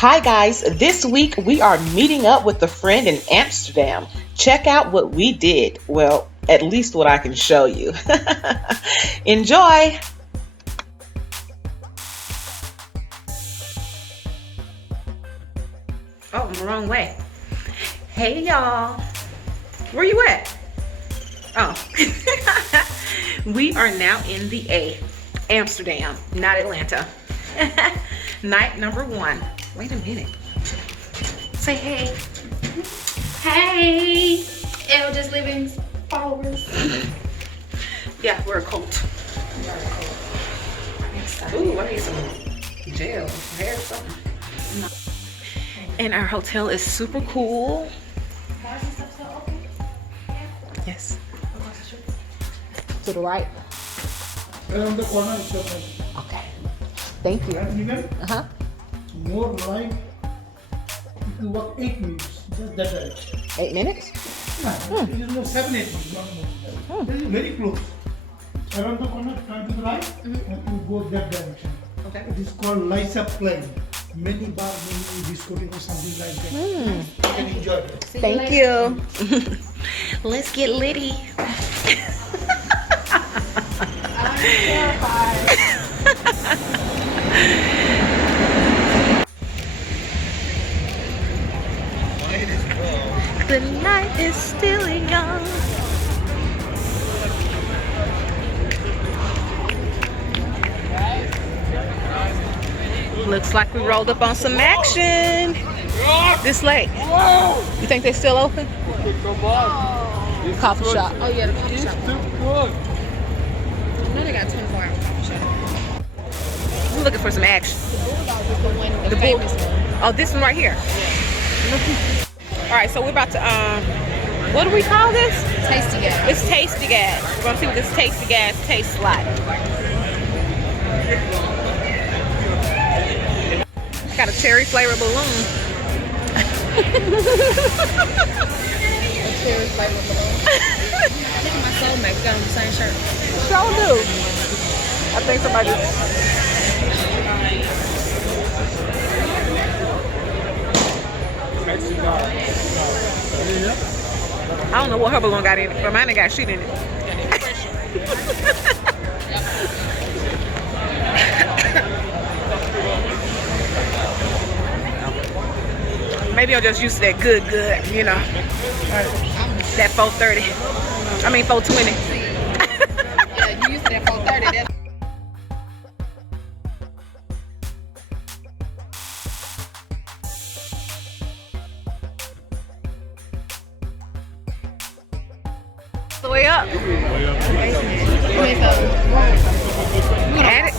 Hi guys, this week we are meeting up with a friend in Amsterdam. Check out what we did. Well, at least what I can show you. Enjoy! Oh, I'm the wrong way. Hey y'all. Where you at? Oh. We are now in the Amsterdam, not Atlanta. Night number 1. Wait a minute. Say hey. Hey, Just Living followers. Yeah, we're a cult. Ooh, I need some gel, hair, something. And our hotel is super cool. Yes. To the right. Around the corner is your place. Okay. Thank you. And even more like if you walk 8 minutes, just that direction. 8 minutes? It is more 7, 8 minutes, not more. It is very close. Around the corner, turn to the right, and you go that direction. Okay. It is called Lights Up Plain. Many bar, many discotheque or something like that. You can enjoy it. Thank you. Let's get litty. The night is still young. Looks like we rolled up on some action this late. You think they're still open? Coffee shop. Oh yeah, the coffee shop. I know they got 24-hour coffee shop. I'm looking for some action. The famous one. Oh, this one right here. All right, so we're about to what do we call this? Tasty gas. It's Tasty Gas. We're gonna see what this Tasty Gas tastes like. Got a cherry flavor balloon. A cherry flavor balloon. Look at my soulmate. We got on the same shirt. Sure do. I think somebody. I don't know what her balloon got in it, but mine ain't got shit in it. Maybe I'm just used to that good, you know. That 430. I mean 420. Yeah, you used to that 430. That's the way up. Add it.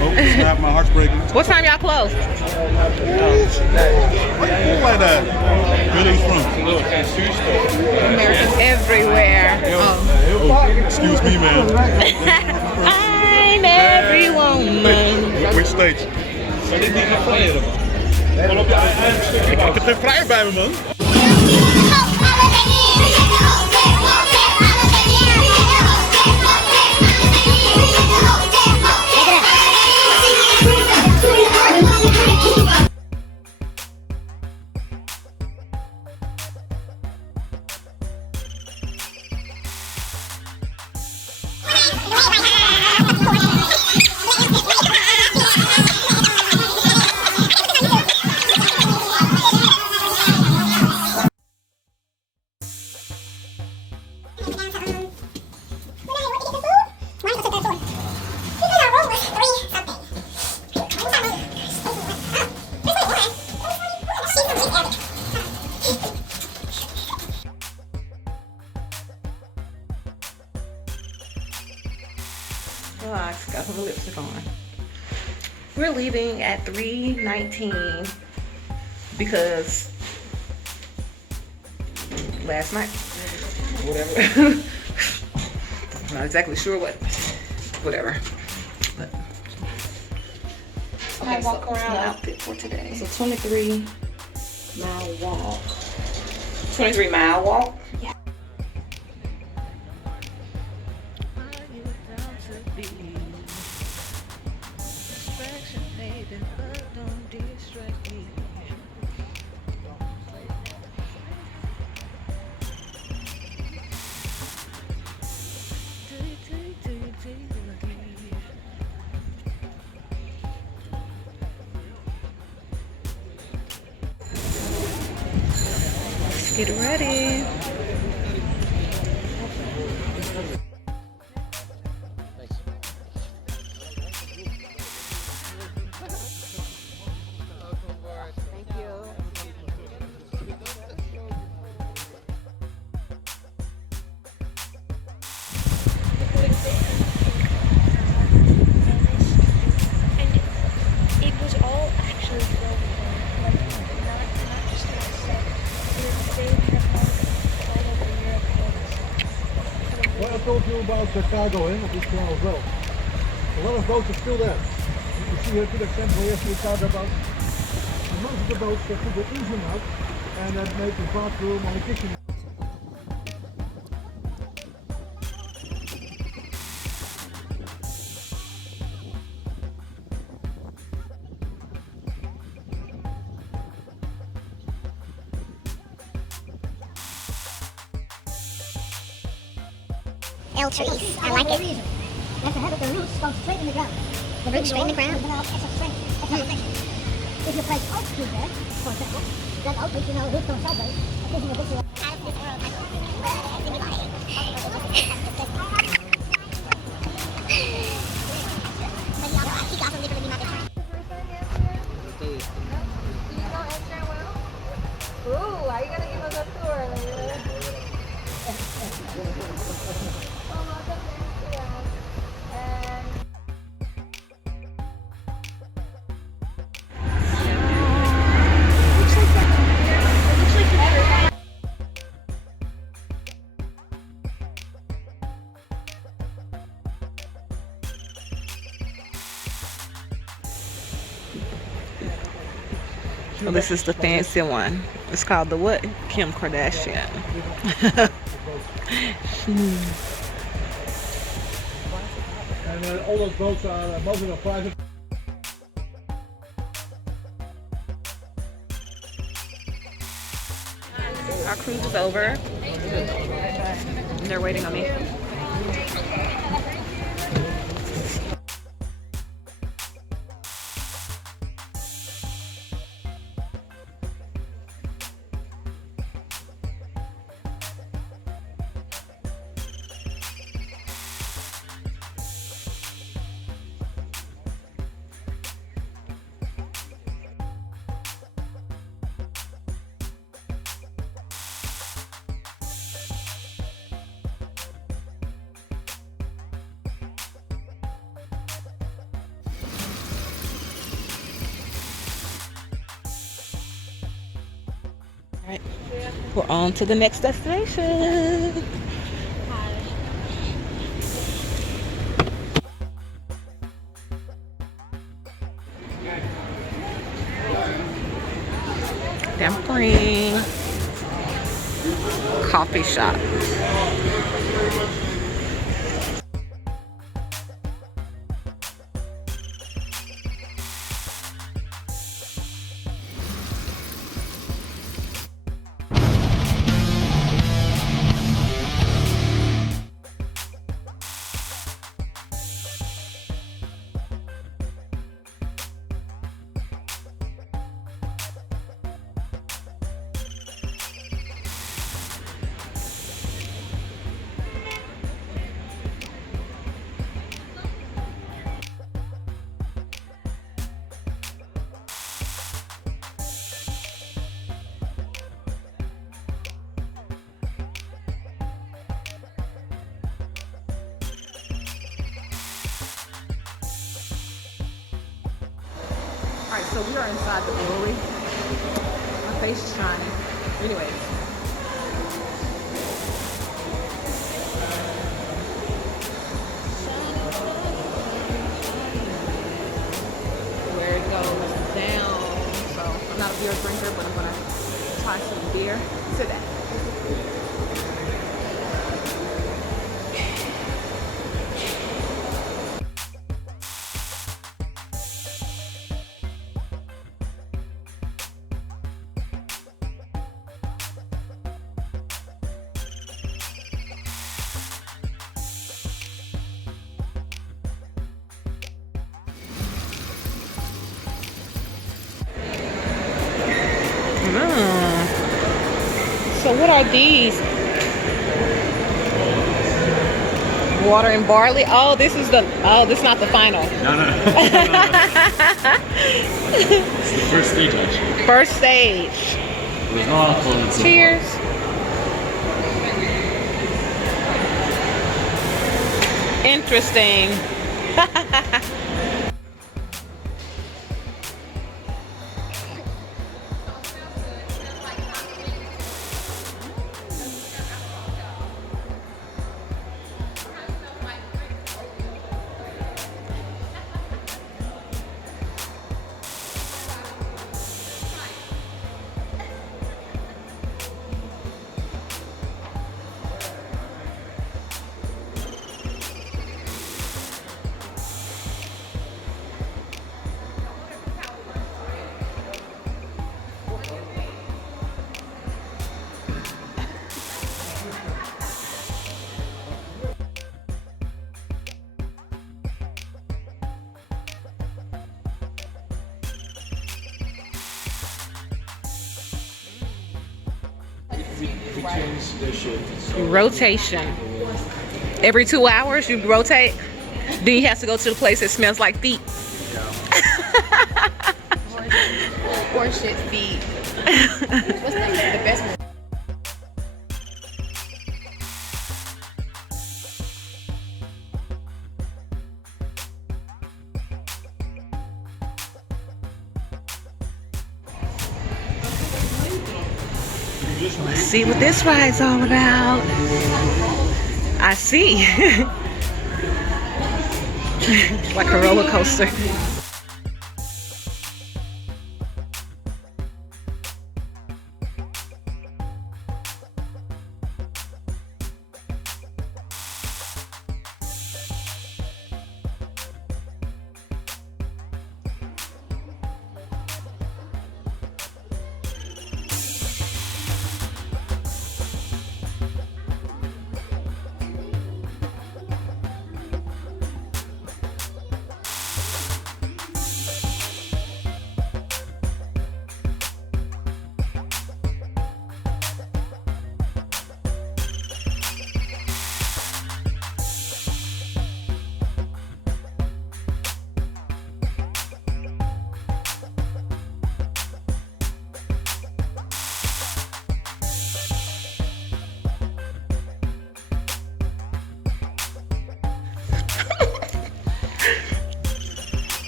Oh, snap, my heart's breaking. What time y'all close? Who like that? Where they from? Everywhere. Oh, excuse me, man. I'm every woman. Which state? Ik heb geen vrij bij me, man. Oh, I forgot to put my lipstick on. We're leaving at 3:19 because last night, whatever. I'm not exactly sure what, whatever. But okay, so walk around. the outfit for today. a 23-mile walk. 23-mile walk. Yeah. distract me. Get ready. It was all actually filmed, like not just on set. They have all over Europe. Well, I told you about the cargo in of this canal as well. A lot of boats are still there. You can see here to the extent where yesterday we talked about. And most of the boats they put the engine out and that made the bathroom and the kitchen. L trees. I like it. That's a habit. The roots go straight in the ground. The roots straight in the ground? If you place oak trees there, for example, that oak trees, roots don't shelter. It gives you a picture. Out of this world. Ooh, are you gonna give us a tour later? Well, this is the fancy one. It's called the what? Kim Kardashian. And all those boats are most of them private. Our cruise is over. They're waiting on me. All right, we're on to the next destination. Dampering coffee shop. Alright, so we are inside the brewery. My face is shining. Anyways. Where it goes down. So I'm not a beer drinker, but I'm gonna try some beer. Sit down. So what are these? Water and barley. Oh, this is the. Oh, this is not the final. No. It's the first stage, actually. First stage. There's no alcohol in it. Cheers. Interesting. We changed the shift. So Rotation. Every 2 hours you rotate. Then you have to go to the place that smells like feet. Or shit feet. What's the best one? Let's see what this ride's all about. I see. Like a roller coaster.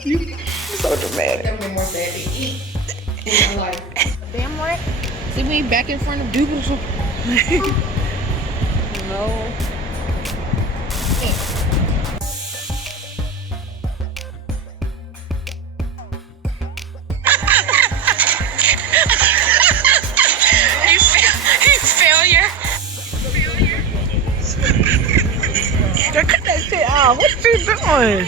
So dramatic. Never been more sad to eat in my life. Damn right. See, we ain't back in front of Douglas. No. Cut that shit off. What you doing?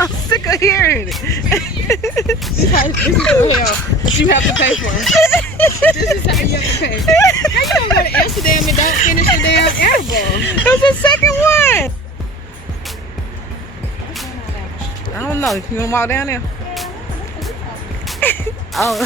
I'm sick of hearing it. This is hell that you have to pay for. This is how you have to pay. How you gonna go to Amsterdam and don't finish the damn edible? It was the second one. I don't know. You wanna walk down there? Oh.